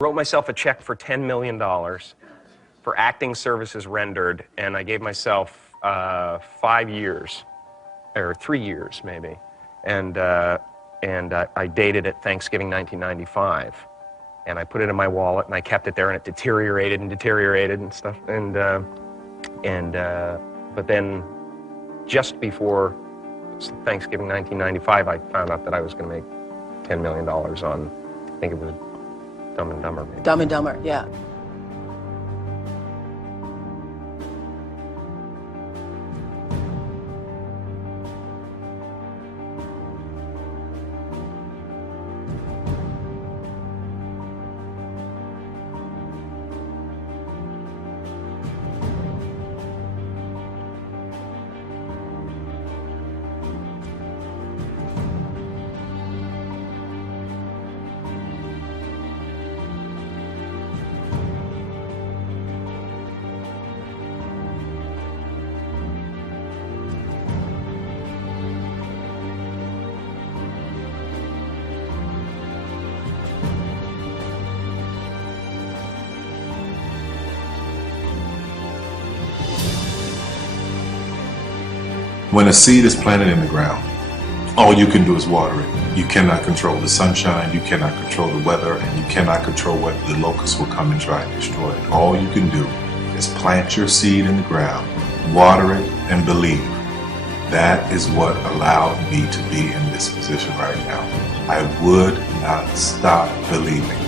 Wrote myself a check for $10 million for acting services rendered, and I gave myself 5 years, or 3 years maybe, and I dated it Thanksgiving 1995, and I put it in my wallet, and I kept it there, and it deteriorated and stuff, but then just before Thanksgiving 1995, I found out that I was going to make $10 million on, I think it was Dumb and Dumber, maybe. Dumb and Dumber, yeah. When a seed is planted in the ground, all you can do is water it. You cannot control the sunshine, you cannot control the weather, and you cannot control whether the locusts will come and try and destroy it. All you can do is plant your seed in the ground, water it, and believe. That is what allowed me to be in this position right now. I would not stop believing.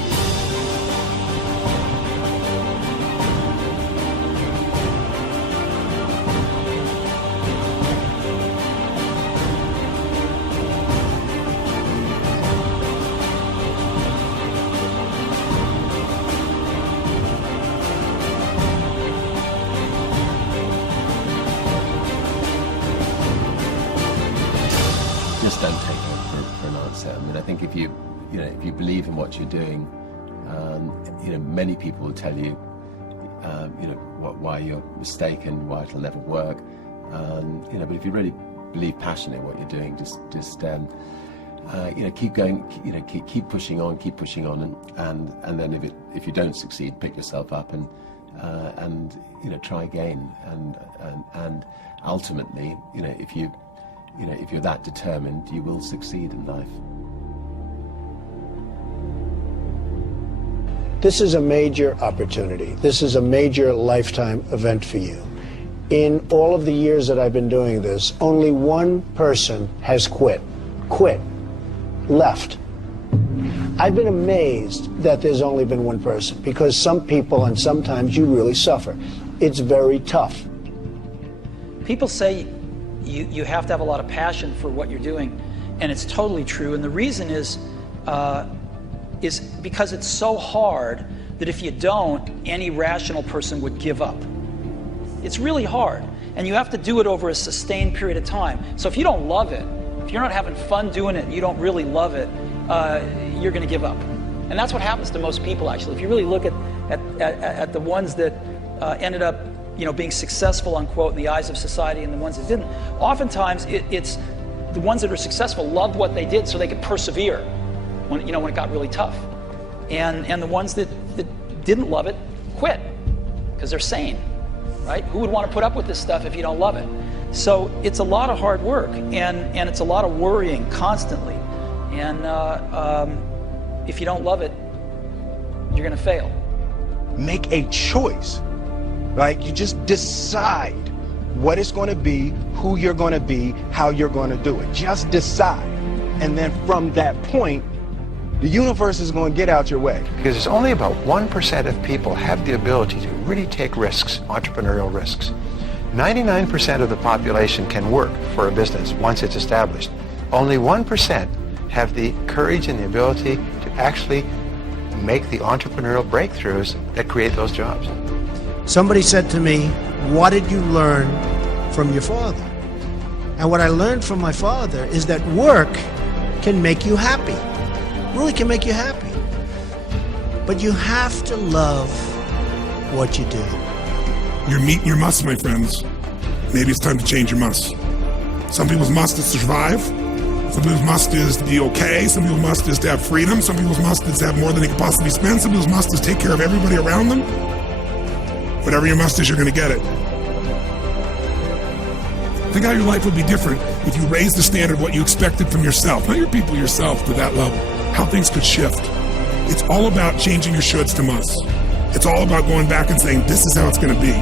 Just don't take it for an answer. I mean, I think if you believe in what you're doing, many people will tell you, why you're mistaken, why it'll never work. But if you really believe passionately in what you're doing, just keep going, keep pushing on, and then if you don't succeed, pick yourself up and try again, and ultimately, if you're that determined, you will succeed in life. This is a major opportunity. This is a major lifetime event for you. In all of the years that I've been doing this, only one person has left. I've been amazed that there's only been one person, because some people, and sometimes you really suffer. It's very tough. People say you have to have a lot of passion for what you're doing, and it's totally true. And the reason is because it's so hard that if you don't, any rational person would give up. It's really hard, and you have to do it over a sustained period of time. So if you don't love it, if you're not having fun doing it, and you don't really love it, you're going to give up. And that's what happens to most people, actually. If you really look at the ones that ended up being successful, unquote, in the eyes of society, and the ones that didn't, oftentimes it's the ones that are successful loved what they did so they could persevere when it got really tough. And the ones that didn't love it quit because they're sane, right? Who would want to put up with this stuff if you don't love it? So it's a lot of hard work, and it's a lot of worrying constantly. And if you don't love it, you're going to fail. Make a choice, right? You just decide what it's going to be, who you're going to be, how you're going to do it. Just decide. And then from that point, the universe is going to get out your way. Because it's only about 1% of people have the ability to really take risks, entrepreneurial risks. 99% of the population can work for a business once it's established. Only 1% have the courage and the ability to actually make the entrepreneurial breakthroughs that create those jobs. Somebody said to me, what did you learn from your father? And what I learned from my father is that work can make you happy. Really can make you happy. But you have to love what you do. You're meeting your must, my friends. Maybe it's time to change your must. Some people's must is to survive. Some people's must is to be okay. Some people's must is to have freedom. Some people's must is to have more than they can possibly spend. Some people's must is take care of everybody around them. Whatever your must is, you're going to get it. Think how your life would be different if you raised the standard of what you expected from yourself, not your people, yourself, to that level. How things could shift. It's all about changing your shoulds to musts. It's all about going back and saying, this is how it's going to be.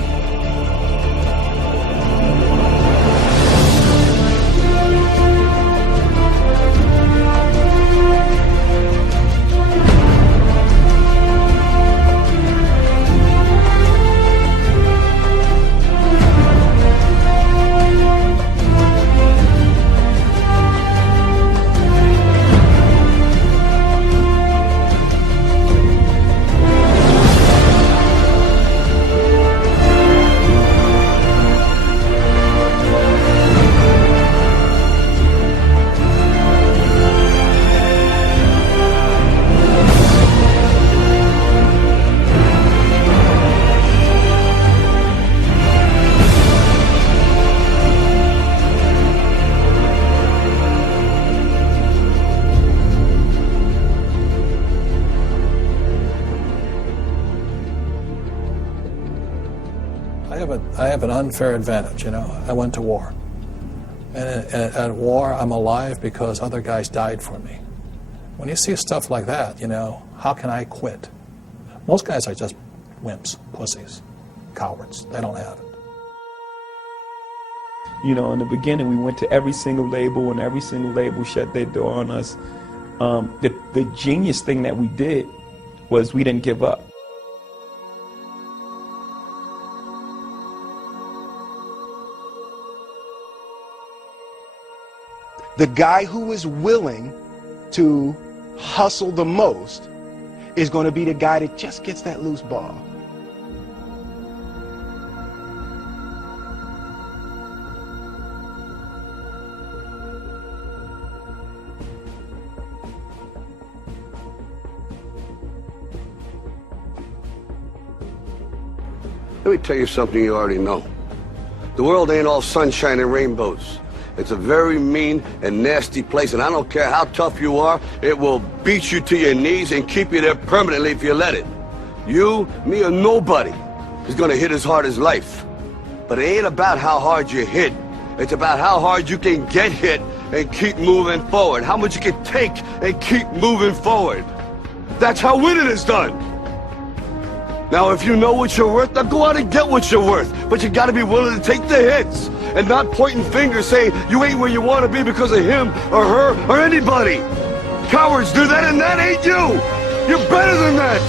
I have an unfair advantage, you know. I went to war. And at war, I'm alive because other guys died for me. When you see stuff like that, you know, how can I quit? Most guys are just wimps, pussies, cowards. They don't have it. You know, in the beginning, we went to every single label, and every single label shut their door on us. The genius thing that we did was we didn't give up. The guy who is willing to hustle the most is going to be the guy that just gets that loose ball. Let me tell you something you already know. The world ain't all sunshine and rainbows. It's a very mean and nasty place, and I don't care how tough you are, it will beat you to your knees and keep you there permanently if you let it. You, me, or nobody is gonna hit as hard as life. But it ain't about how hard you hit. It's about how hard you can get hit and keep moving forward. How much you can take and keep moving forward. That's how winning is done. Now, if you know what you're worth, now go out and get what you're worth. But you gotta be willing to take the hits and not pointing fingers saying you ain't where you want to be because of him or her or anybody. Cowards do that, and that ain't you. You're better than that.